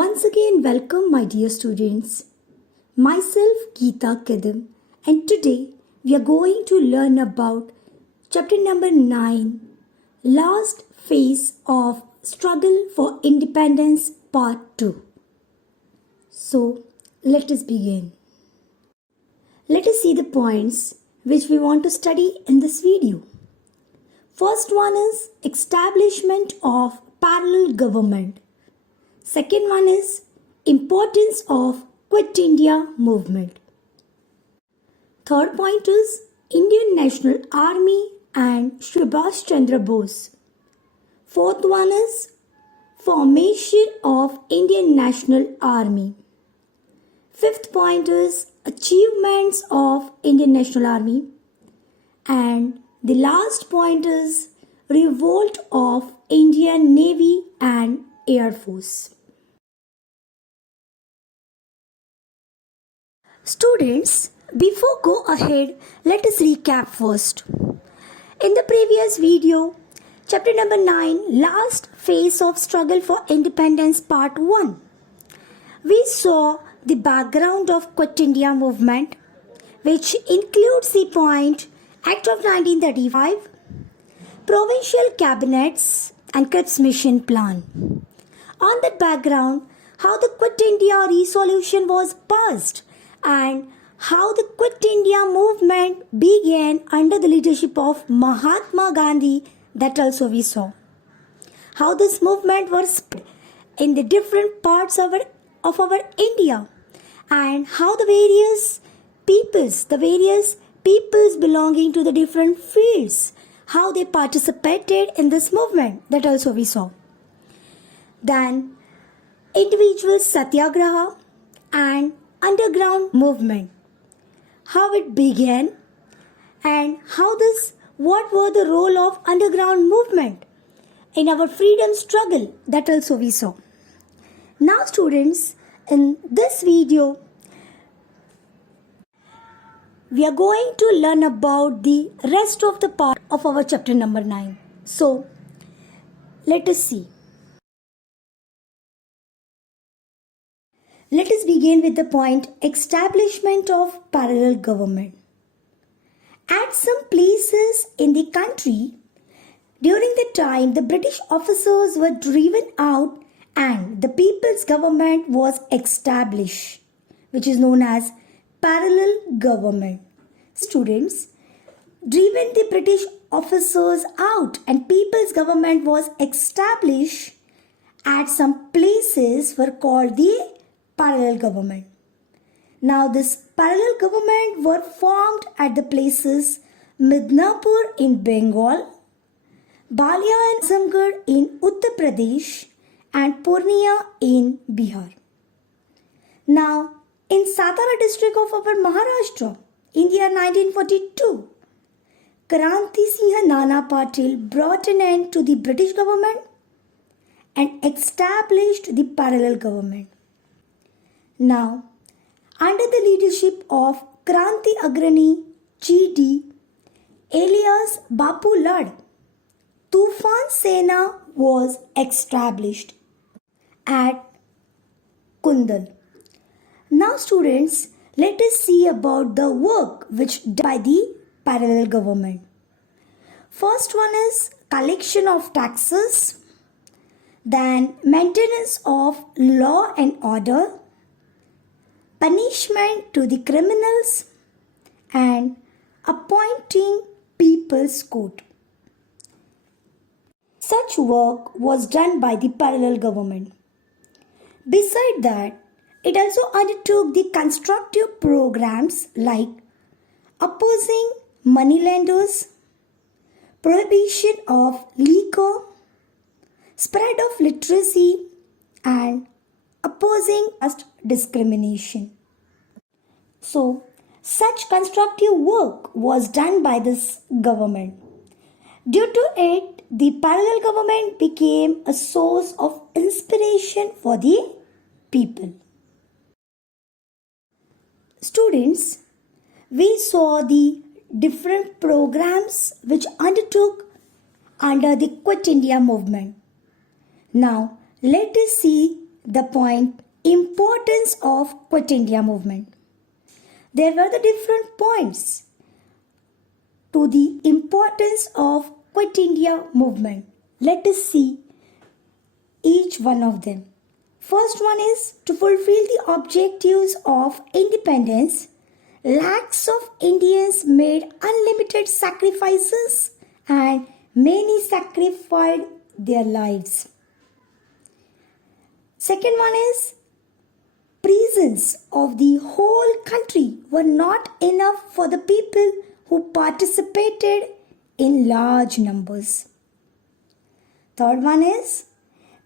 Once again, welcome my dear students. Myself Geeta Kadam, and today we are going to learn about chapter number 9, Last Phase of Struggle for Independence Part 2. So, let us begin. Let us see the points which we want to study in this video. First one is establishment of parallel government. Second one is importance of Quit India movement. Third point is Indian National Army and Subhash Chandra Bose. Fourth one is formation of Indian National Army. Fifth point is achievements of Indian National Army. And the last point is revolt of Indian Navy and Air Force. Students, before go ahead, let us recap first. In the previous video, chapter number 9, Last Phase of Struggle for Independence Part 1, we saw the background of Quit India movement, which includes the point Act of 1935, Provincial Cabinets and Cripps Mission Plan. On that background, how the Quit India resolution was passed and how the Quit India movement began under the leadership of Mahatma Gandhi, that also we saw. How this movement was spread in the different parts of our India, and how the various peoples belonging to the different fields, how they participated in this movement, that also we saw. Then individual satyagraha and underground movement, how it began and what were the role of underground movement in our freedom struggle, that also we saw. Now students, in this video we are going to learn about the rest of the part of our chapter number 9. So let us see. Let us begin with the point establishment of parallel government. At some places in the country, during the time the British officers were driven out and the people's government was established, which is known as parallel government. Students, driven the British officers out and people's government was established at some places were called the parallel government. Now this parallel government were formed at the places Midnapur in Bengal, Balia and Azamgarh in Uttar Pradesh and Purnia in Bihar. Now in Satara district of our Maharashtra, in the year 1942, Kranti Singh Nana Patil brought an end to the British government and established the parallel government. Now, under the leadership of Kranti Agrani G.D. alias Bapu Lad, Tufan Sena was established at Kundal. Now students, let us see about the work which done by the parallel government. First one is collection of taxes, then maintenance of law and order, punishment to the criminals, and appointing people's court. Such work was done by the parallel government. Beside that, it also undertook the constructive programs like opposing moneylenders, prohibition of liquor, spread of literacy, and opposing caste discrimination. So, such constructive work was done by this government. Due to it, the parallel government became a source of inspiration for the people. Students, we saw the different programs which undertook under the Quit India movement. Now, let us see the point importance of Quit India movement. There were the different points to the importance of Quit India movement. Let us see each one of them. First one is to fulfill the objectives of independence. Lakhs of Indians made unlimited sacrifices and many sacrificed their lives. Second one is prisons of the whole country were not enough for the people who participated in large numbers. Third one is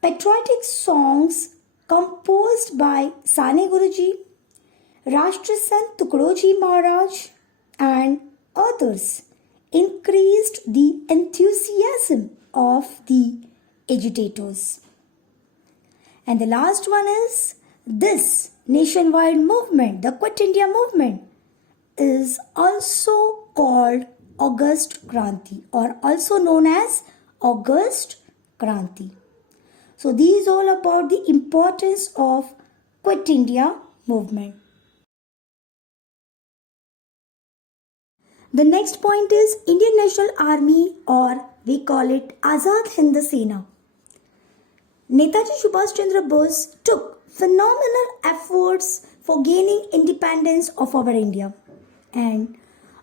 patriotic songs composed by Sane Guruji, Rashtrasant Tukroji Maharaj and others increased the enthusiasm of the agitators. And the last one is this nationwide movement, the Quit India movement, is also called August Kranti or also known as August Kranti. So these all about the importance of Quit India movement. The next point is Indian National Army, or we call it Azad Hind Sena. Netaji Subhash Chandra Bose took phenomenal efforts for gaining independence of our India. And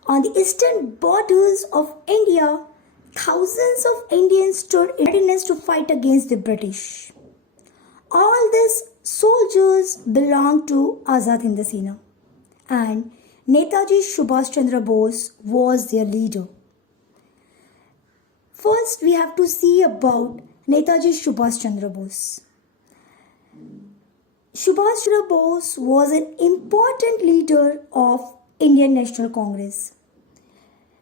on the eastern borders of India, thousands of Indians stood in readiness to fight against the British. All these soldiers belonged to Azad Hind Sena, and Netaji Subhash Chandra Bose was their leader. First, we have to see about Netaji Subhash Chandra Bose. Subhash Chandra Bose was an important leader of Indian National Congress.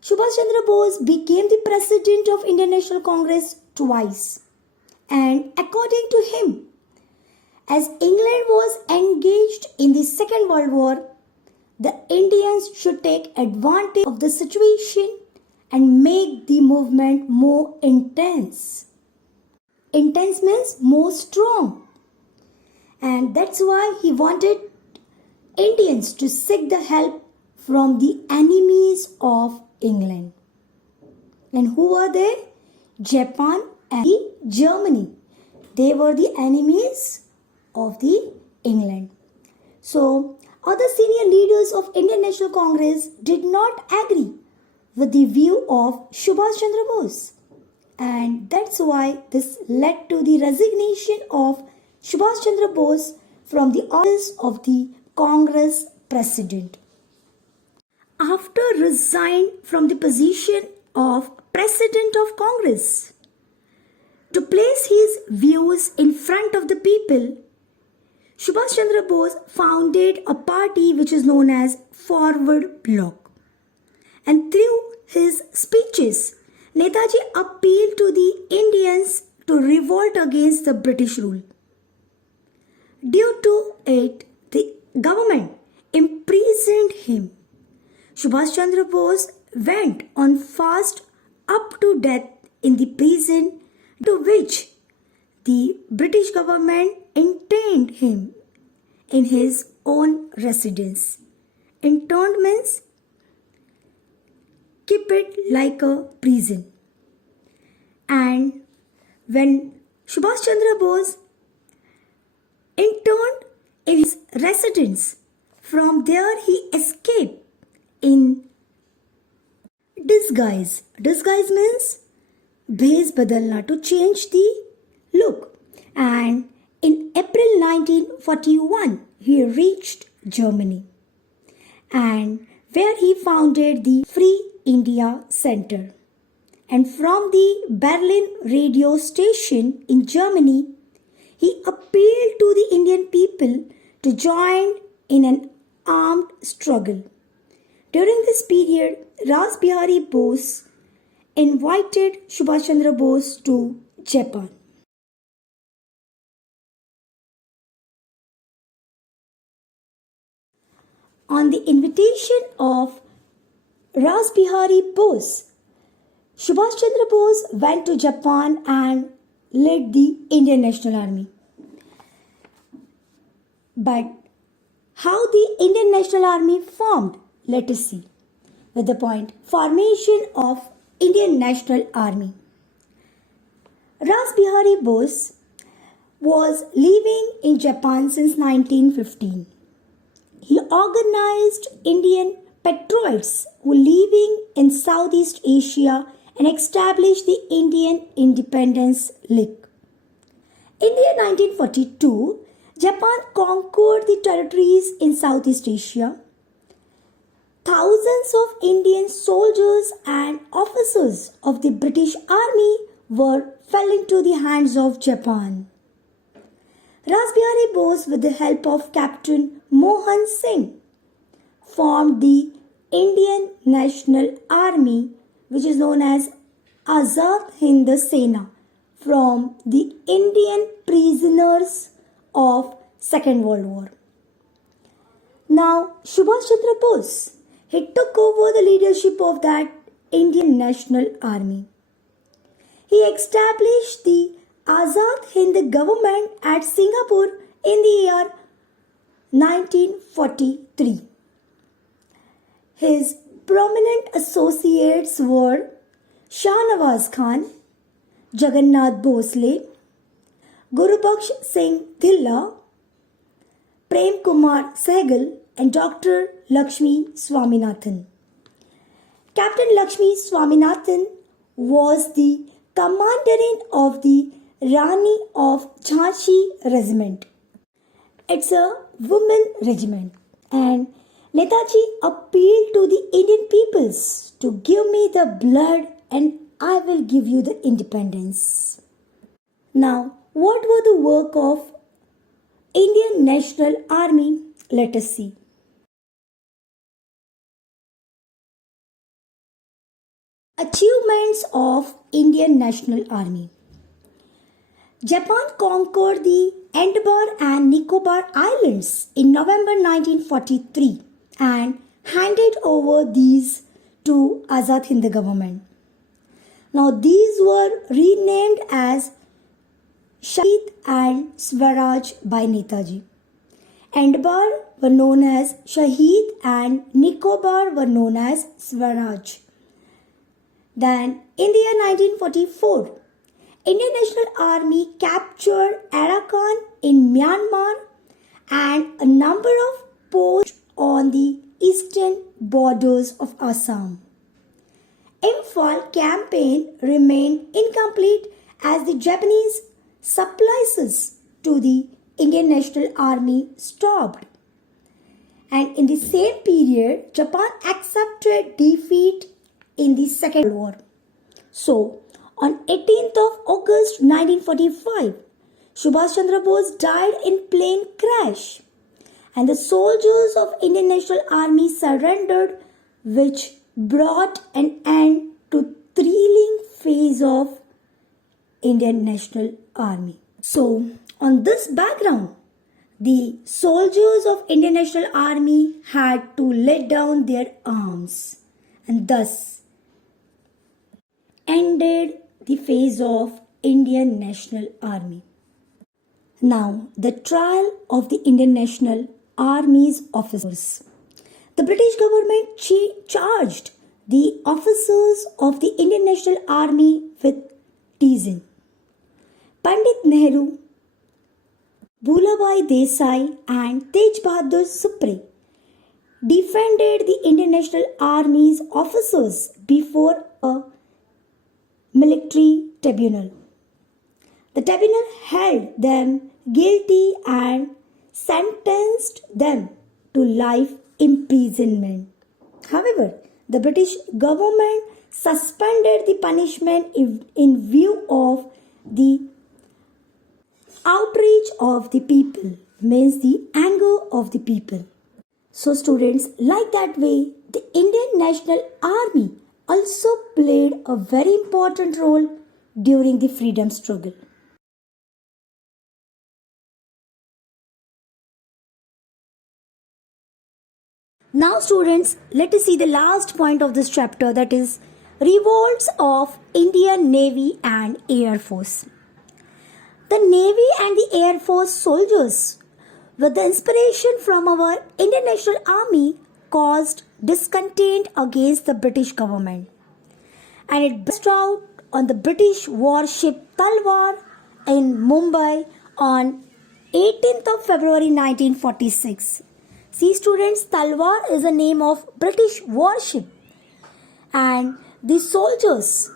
Subhash Chandra Bose became the president of Indian National Congress twice. And according to him, as England was engaged in the Second World War, the Indians should take advantage of the situation and make the movement more intense. Intense means more strong. And that's why he wanted Indians to seek the help from the enemies of England. And who were they? Japan and Germany. They were the enemies of the England. So, other senior leaders of Indian National Congress did not agree with the view of Subhash Chandra Bose. And that's why this led to the resignation of Subhash Chandra Bose from the office of the Congress President. After resigning from the position of President of Congress, to place his views in front of the people, Subhash Chandra Bose founded a party which is known as Forward Bloc. And through his speeches, Netaji appealed to the Indians to revolt against the British rule. Due to it, the government imprisoned him. Subhash Chandra Bose went on fast up to death in the prison, to which the British government interned him in his own residence. Interned means keep it like a prison. And when Subhash Chandra Bose interned in his residence, from there he escaped in disguise. Disguise means bhez badalna, to change the look. And in April 1941, he reached Germany, and where he founded the Free India Center. And from the Berlin radio station in Germany, he appealed to the Indian people to join in an armed struggle. During this period, Ras Bihari Bose invited Subhash Chandra Bose to Japan. On the invitation of Ras Bihari Bose, Subhash Chandra Bose went to Japan and led the Indian National Army. But how the Indian National Army formed? Let us see. With the point, formation of Indian National Army. Ras Bihari Bose was living in Japan since 1915. He organized Indian patriots who were living in Southeast Asia and established the Indian Independence League. In the year 1942, Japan conquered the territories in Southeast Asia. Thousands of Indian soldiers and officers of the British Army fell into the hands of Japan. Ras Bihari Bose, with the help of Captain Mohan Singh, formed the Indian National Army, which is known as Azad Hind Sena, from the Indian prisoners of Second World War. Now, Subhash Chandra Bose, he took over the leadership of that Indian National Army. He established the Azad Hind government at Singapore in the year 1943. His prominent associates were Shahnawaz Khan, Jagannath Bhosle, Gurubaksh Singh Dhilla, Prem Kumar Sehgal, and Dr. Lakshmi Swaminathan. Captain Lakshmi Swaminathan was the commander of the Rani of Jhansi regiment. It's a women regiment, and Netaji appealed to the Indian peoples to give me the blood and I will give you the independence. Now, what were the work of Indian National Army? Let us see. Achievements of Indian National Army. Japan conquered the Andaman and Nicobar Islands in November 1943 and handed over these to Azad Hind government. Now these were renamed as Shahid and Swaraj by Netaji. Andaman were known as Shahid and Nicobar were known as Swaraj. Then in the year 1944, Indian National Army captured Arakan in Myanmar and a number of posts on the eastern borders of Assam. Imphal campaign remained incomplete as the Japanese supplies to the Indian National Army stopped. And in the same period, Japan accepted defeat in the Second World War. So, on 18th of August 1945, Subhash Chandra Bose died in plane crash and the soldiers of Indian National Army surrendered, which brought an end to thrilling phase of Indian National Army. So, on this background, the soldiers of Indian National Army had to let down their arms and thus ended the phase of Indian National Army. Now, the trial of the Indian National Army's officers. The British government charged the officers of the Indian National Army with treason. Pandit Nehru, Bhulabhai Desai and Tej Bahadur Supre defended the Indian National Army's officers before a military tribunal. The tribunal held them guilty and sentenced them to life imprisonment. However, the British government suspended the punishment in view of the outrage of the people, means the anger of the people. So students, like that way, the Indian National Army also played a very important role during the freedom struggle. Now students, let us see the last point of this chapter, that is revolts of Indian Navy and Air Force. The Navy and the Air Force soldiers with the inspiration from our Indian National Army, caused discontent against the British government. And it burst out on the British warship Talwar in Mumbai on 18th of February 1946. See students, Talwar is a name of British warship, and the soldiers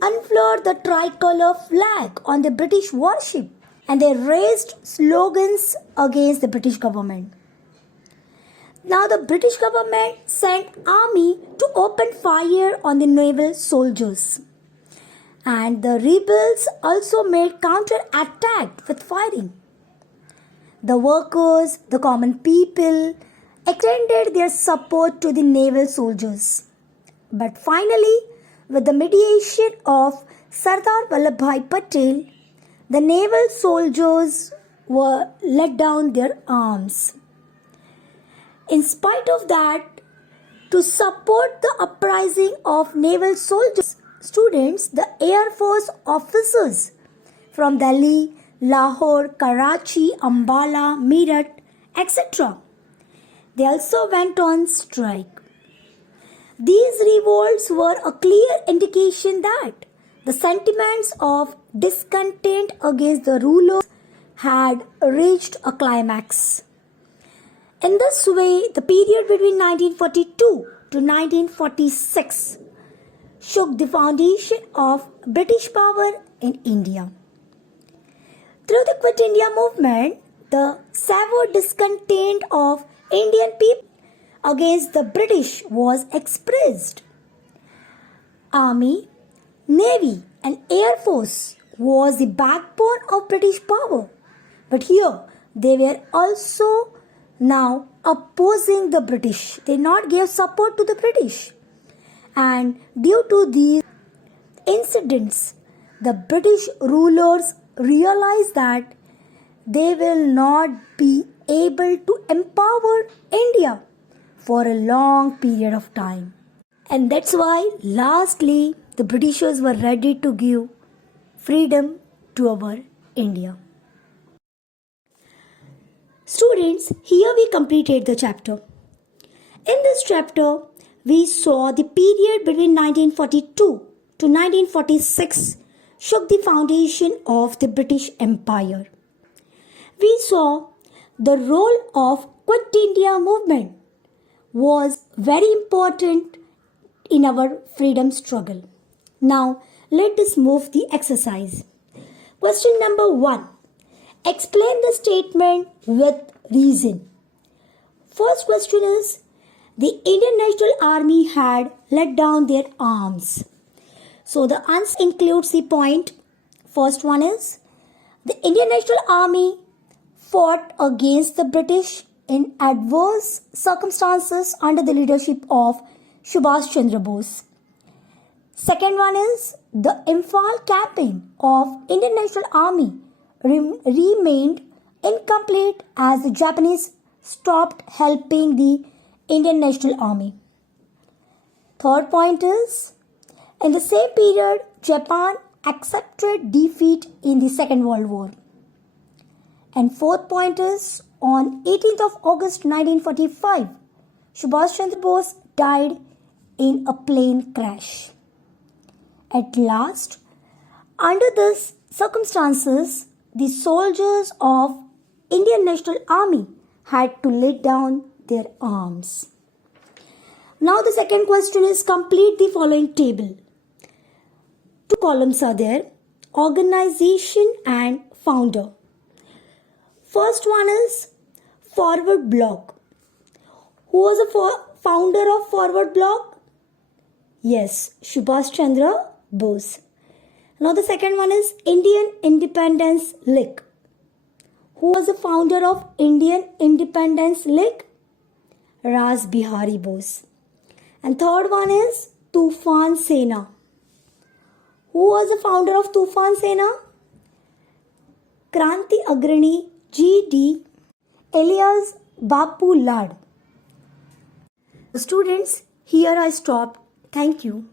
unfurled the tricolor flag on the British warship and they raised slogans against the British government. Now the British government sent army to open fire on the naval soldiers, and the rebels also made counter-attack with firing. The workers, the common people, extended their support to the naval soldiers. But finally, with the mediation of Sardar Vallabhbhai Patel, the naval soldiers were let down their arms. In spite of that, to support the uprising of naval soldiers, students, the Air Force officers from Delhi, Lahore, Karachi, Ambala, Meerut, etc., they also went on strike. These revolts were a clear indication that the sentiments of discontent against the rulers had reached a climax. In this way, the period between 1942 to 1946 shook the foundation of British power in India. Through the Quit India movement, the severe discontent of Indian people against the British was expressed. Army, Navy and Air Force was the backbone of British power. But here they were also now opposing the British. They not gave support to the British. And due to these incidents, the British rulers realized that they will not be able to empower India for a long period of time. And that's why lastly the Britishers were ready to give freedom to our India. Students, here we completed the chapter. In this chapter, we saw the period between 1942 to 1946 shook the foundation of the British Empire. We saw the role of Quit India movement was very important in our freedom struggle. Now, let us move the exercise. Question number 1. Explain the statement with reason. First question is, the Indian National Army had let down their arms. So the answer includes the point. First one is, the Indian National Army fought against the British in adverse circumstances under the leadership of Subhash Chandra Bose. Second one is, the Imphal campaign of Indian National Army remained incomplete as the Japanese stopped helping the Indian National Army. Third point is, in the same period, Japan accepted defeat in the Second World War. And fourth point is, on 18th of August 1945, Subhash Chandra Bose died in a plane crash. At last, under these circumstances, the soldiers of Indian National Army had to lay down their arms. Now the second question is, complete the following table. 2 columns are there, organization and founder. First one is Forward Bloc. Who was the founder of Forward Bloc? Yes, Subhash Chandra Bose. Now the second one is Indian Independence League. Who was the founder of Indian Independence League? Ras Bihari Bose. And third one is Tufan Sena. Who was the founder of Tufan Sena? Kranti Agrani G.D. alias Bapu Lad. Students, here I stop. Thank you.